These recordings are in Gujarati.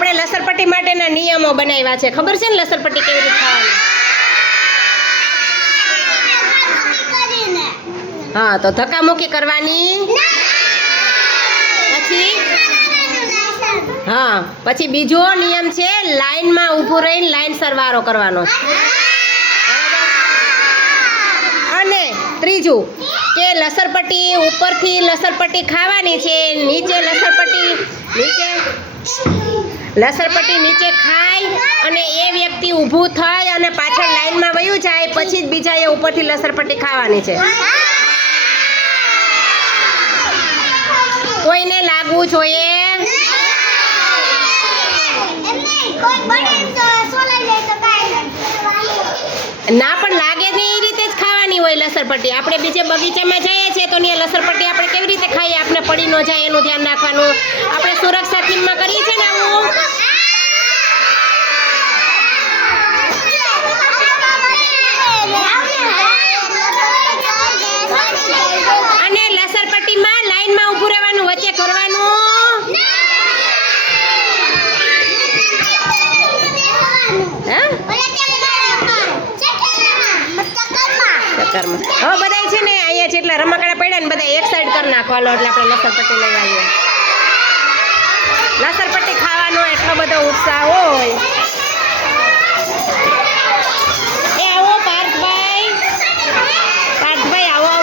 આપણે લસરપટ્ટી માટેના નિયમો બનાવ્યા છે. ખબર છે ને લસરપટ્ટી કેવી રીતે ખાવાની? હા, તો ધક્કામુક્કી કરવાની. પછી હા, પછી બીજો નિયમ છે લાઈનમાં ઊભું રહીને લાઈન સરવારો કરવાનો. અને ત્રીજું કે લસરપટ્ટી ઉપરથી લસરપટ્ટી ખાવાની છે, નીચે લસરપટ્ટી નીચે ખાય અને એ વ્યક્તિ ઊભું થાય અને પાછળ લાઈનમાં વયું જાય પછી જ બીજાએ ઉપરથી લસરપટ્ટી ખાવાની છે. કોઈને લાગવું જોઈએ ના, પણ લાગે ને એ રીતે જ ખાવાની હોય લસરપટ્ટી. આપણે બીજે બગીચામાં જઈએ છીએ તો ત્યાં લસરપટ્ટી આપણે કેવી રીતે ખાઈએ, આપણે પડી ન જાય એનું ધ્યાન રાખવાનું. આપણે સુરક્ષા થીમમાં કરીએ છીએ ને આવું. અને લસરપટ્ટીમાં લાઈનમાં ઊભું રહેવાનું, વચ્ચે કરવાનું. હવે બધા છે ને અહીંયા જેટલા રમકડા પડ્યા ને બધા એક સાઈડ કરી નાખવાનો એટલે આપણે લસરપટ્ટી લઈ આવીએ. લસરપટ્ટી ખાવાનો એટલો બધો ઉત્સાહ હોય. એ આવો પાર્થભાઈ આવો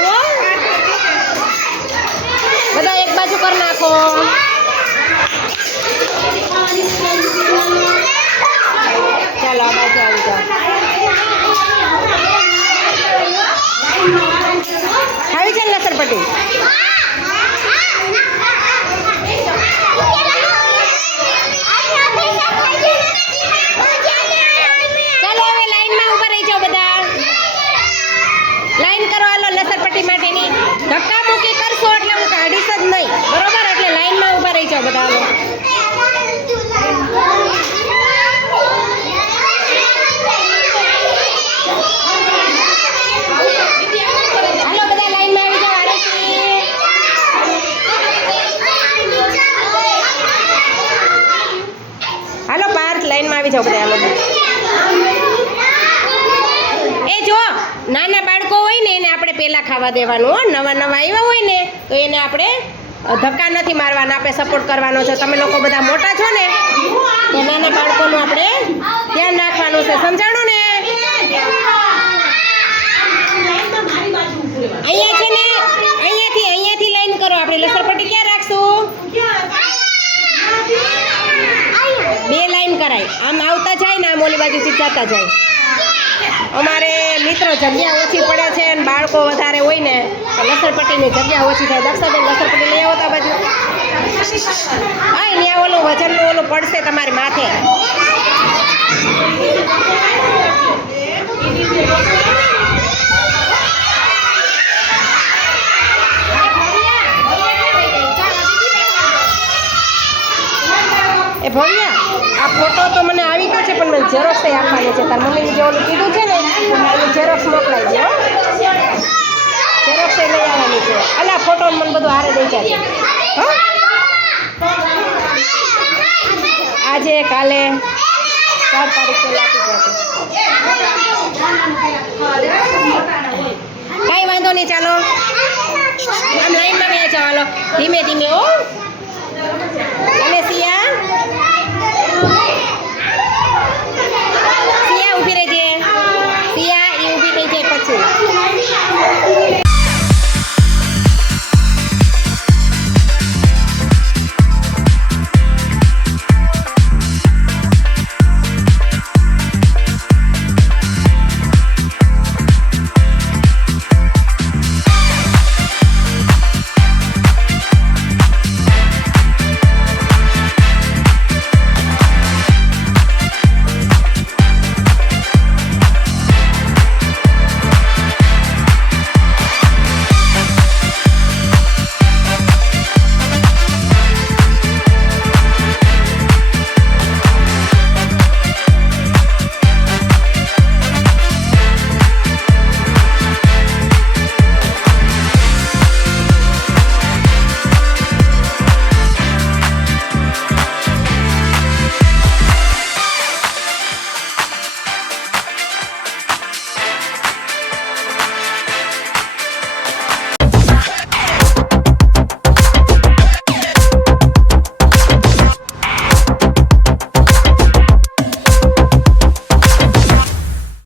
બધા એક બાજુ કરી નાખો. ચાલો આ બાજુ આવી જાઓ. ખાવી છે ને લસરપટ્ટી? ચાલો હવે લાઈનમાં ઊભા રહી જાઓ બધા. લાઈન કરો હાલો લસરપટ્ટી માટેની. ધક્કામુક્કી કરશો એટલે હું કાઢીશ જ નહીં, બરોબર? એટલે લાઈનમાં ઊભા રહી જાઓ બધા. હાલો બધા લાઈનમાં આવી જાઓ. હાલો પાર્થ લાઈનમાં આવી જાઓ બધા. હાલો એ જો નાના બાળકો હોય ને એને આપણે પહેલા ખાવા દેવાનું હો. નવા આવ્યા હોય ને તો એને આપણે ધક્કા નથી મારવાના, આપણે સપોર્ટ કરવાનો છે. તમે લોકો બધા મોટા છો ને તો નાના બાળકોનું આપણે ધ્યાન રાખવાનું છે. સમજાણું ને? અહીંયા છે ને અહીંયાથી લાઈન કરો. આપણે લસરપટ્ટી ક્યાં રાખશું? 2 લાઈન કરાય. આમ આવતા જાય ને આમ ઓલી બાજુથી જતા જાય. અમારે મિત્રો જગ્યા ઓછી પડે છે અને બાળકો વધારે હોય ને તો લસરપટ્ટીની જગ્યા ઓછી થાય. દક્ષાબેન લસરપટ્ટી લઈ આવતા બાજુ. હા, ત્યાં ઓલું વજનનું ઓલું પડશે તમારી માથે. એ ભૈયા આ ફોટો તો મને આવી ગયો છે પણ મને ઝેરોક્સ આપવાની છે. તાર મમ્મીને જે ઓલું કીધું છે ને એ ઝેરોક્સ મોકલાઈ દે. ઝેરોક્સ લઈ આવવાની છે. અલા ફોટો મને બધું હારે દઈ જાય. આજે કાલે 4 તારીખ પહેલા આપી જશે. કાંઈ વાંધો નહીં. ચાલો આમ લાઈનમાં ગયા છો. હાલો ધીમે ધીમે હો. અને સિયા